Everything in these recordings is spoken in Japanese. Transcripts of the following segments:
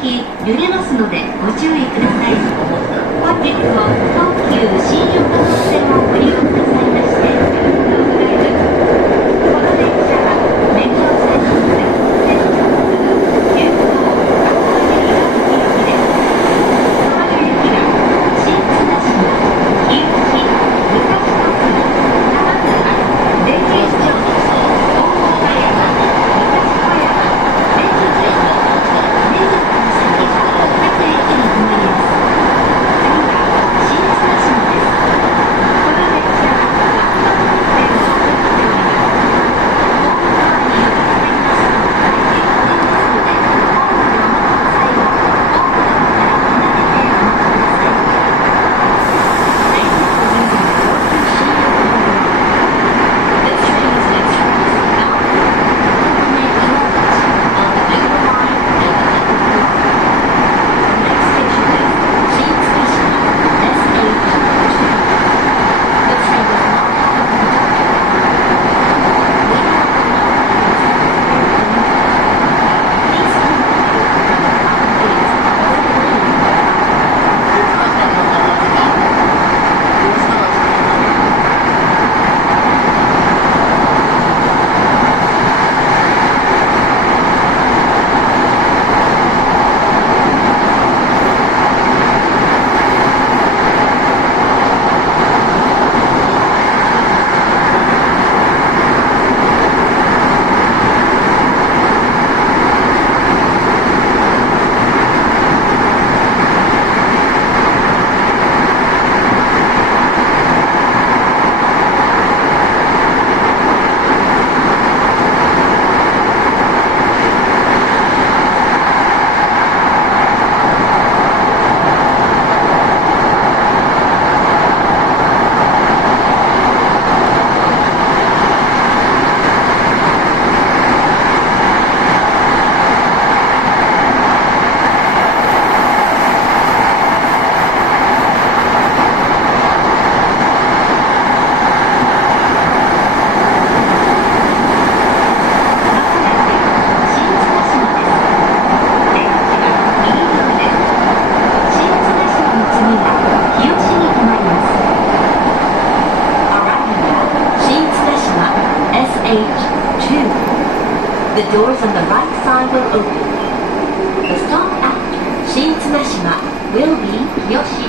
き揺れますのでご注意ください。本日も東急新横浜線をご利用くださいましてありがとうございます。この電車は目黒線線直通急行赤羽岩槻行きです。この行きは新綱島、日吉、武蔵小杉、玉川、田園調布、大岡山、武蔵小山、目黒線、目黒から先各駅に停まります。次は新綱島です。この電車はワンマン運転を行っております。大川に寄りかかりますと大変混みますので、ホームでお待ちの際はホームドアから離れてお待ちください。Thank you for using the Tokyo Shinjuku Railway. This train is an express, not to make your approach on the Meguro Line and the Metro Line. The next station is Shin-Tsukishima SH2. This train does not have a conductor. We have the non-conductors Please come back from the common gates over the lane. The doors on the right side will open. The stop after Shin-Tsunashima will be Kiyoshi.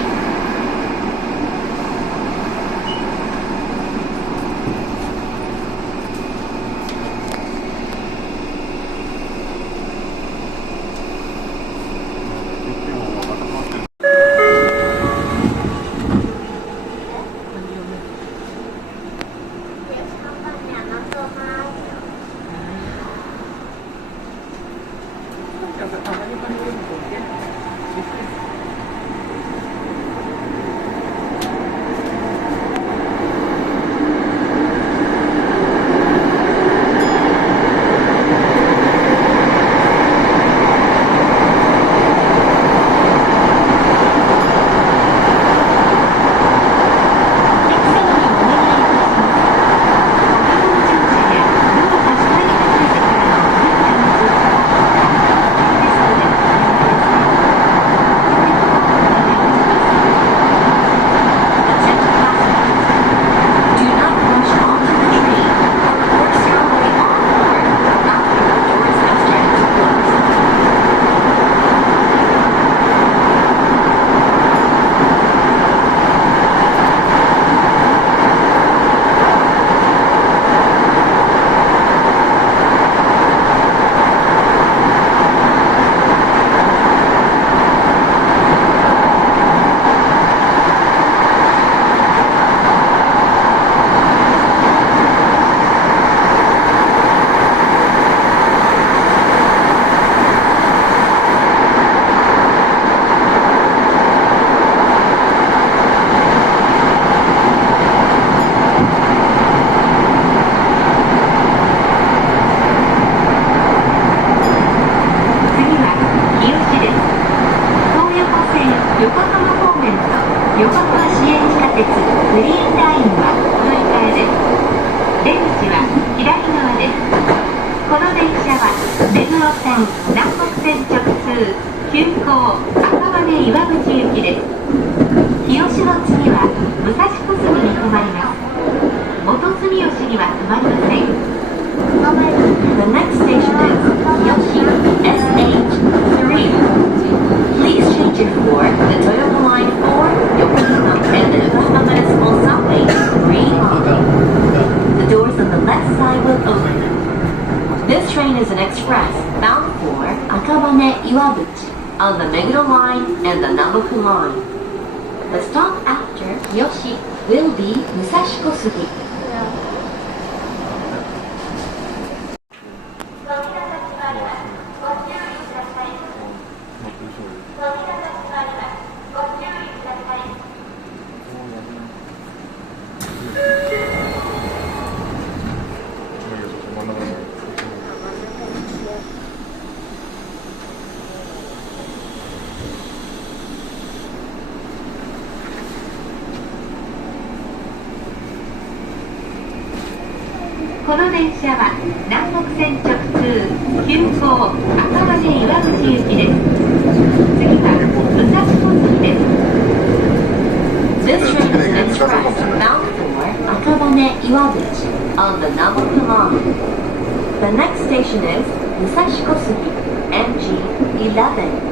横浜市営地下鉄グリーンラインは乗り換えです。出口は左側です。この電車は目黒線、南北線直通急行赤羽岩淵行きです。日吉の次は武蔵小杉に停まります。元住吉には停まりません。The next station is Yoshi SH3. Please change it for the Toyota Line 4 Yokohama and the Yokohama Municipal Subway 3 on. The doors on the left side will open. This train is an express bound for Akabane Iwabuchi on the Meguro Line and the Naboku Line. The stop after Yoshi will be Musashikosugi. この電車は南北線直通急行赤羽岩淵行きです。次は武蔵小杉です。This train is an express bound for Akabane Iwabuchi on the Naboku Line. The next station is Musashikosugi MG11.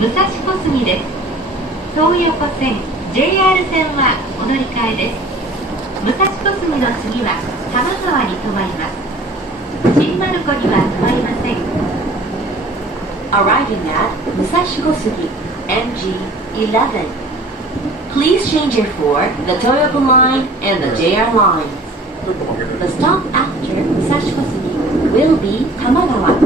武蔵小杉です。東横線 JR 線はお乗り換えです。武蔵小杉の次は多摩川に停まります。新丸子には停まりません。Arriving at Musashikosugi MG11. Please change it for the Toyoko Line and the JR Line. The stop after Musashikosugi will be Tamagawa.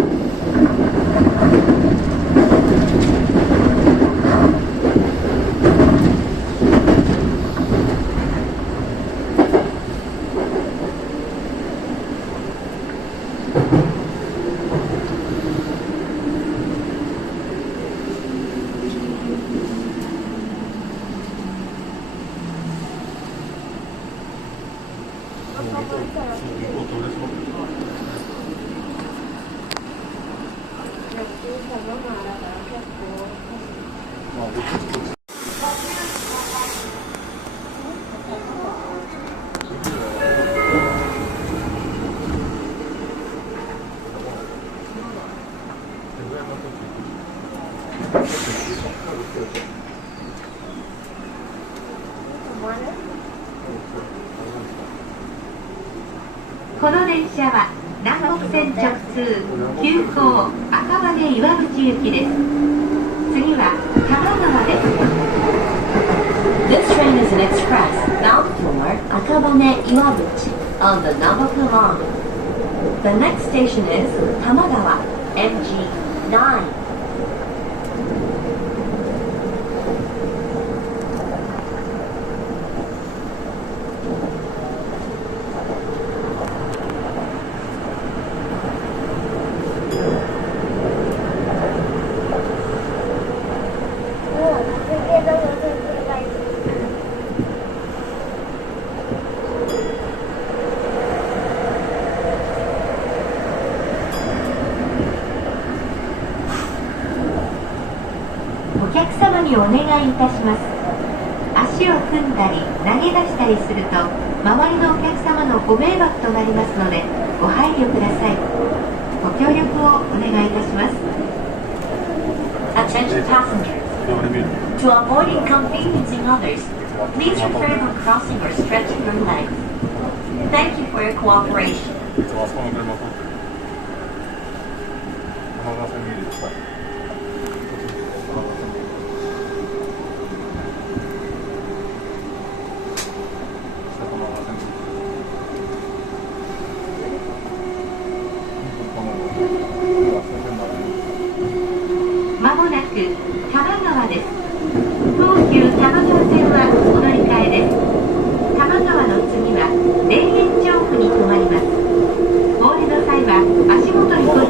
この電車は南北線直通急行赤羽岩淵行きです。次は多摩川です。This train is an express bound for Akabane Iwabuchi on the Naboku Line. The next station is Tamagawa MG9. こ客様にお願いいたします。足を踏んだり投げ出したりすると周りのお客様のご迷惑となりますのでご配慮ください。ご協力をお願いいたします。 Attention passengers. To avoid inconveniencing others, please refrain from crossing or stretching your legs. Thank you for your cooperation. あそこの車通ってる。浜田線見るとか。まもなく多摩川です。東急多摩川線はお乗り換えです。多摩川の次は田園調布に停まります。お降りの際は足元にご